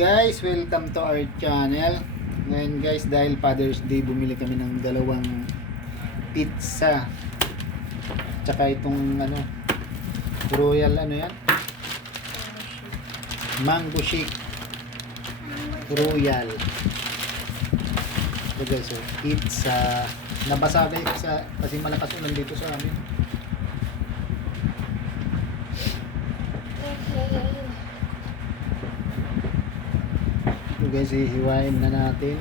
Guys, welcome to our channel. Ngayon guys, dahil Father's Day, bumili kami ng dalawang pizza. Tsaka itong Royal yan? Mango Shake Royal. So guys, pizza. Nabasa guys kasi malakas ulan dito sa amin. So guys, hihiwain na natin.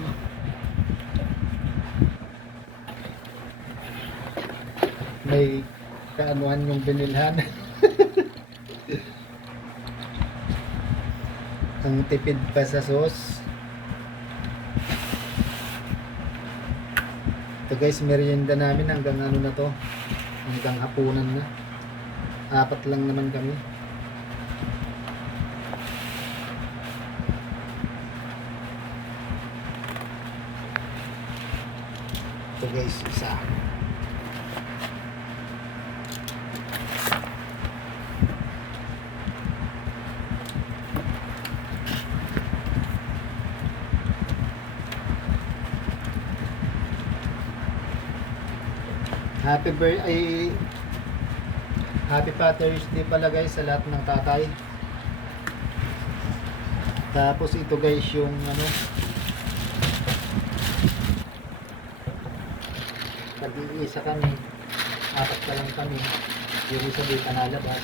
May kaanuhan yung binilhan. Ang tipid pa sa sauce. Ito guys, merienda namin hanggang na to. Hanggang hapunan na. 4 lang naman kami. Ito guys, isa. Happy Father's Day pala guys sa lahat ng tatay. Tapos ito guys yung pag-iisa kami, 4 pa lang kami, yung isa di pa nalabas.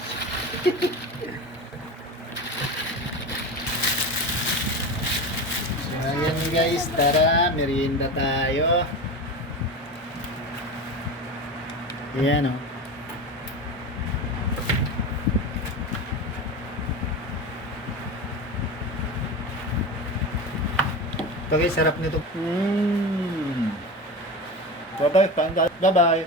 So ayan guys, tara merienda tayo. Ayan o. Ito guys, sarap nito. Bye bye. Bye bye.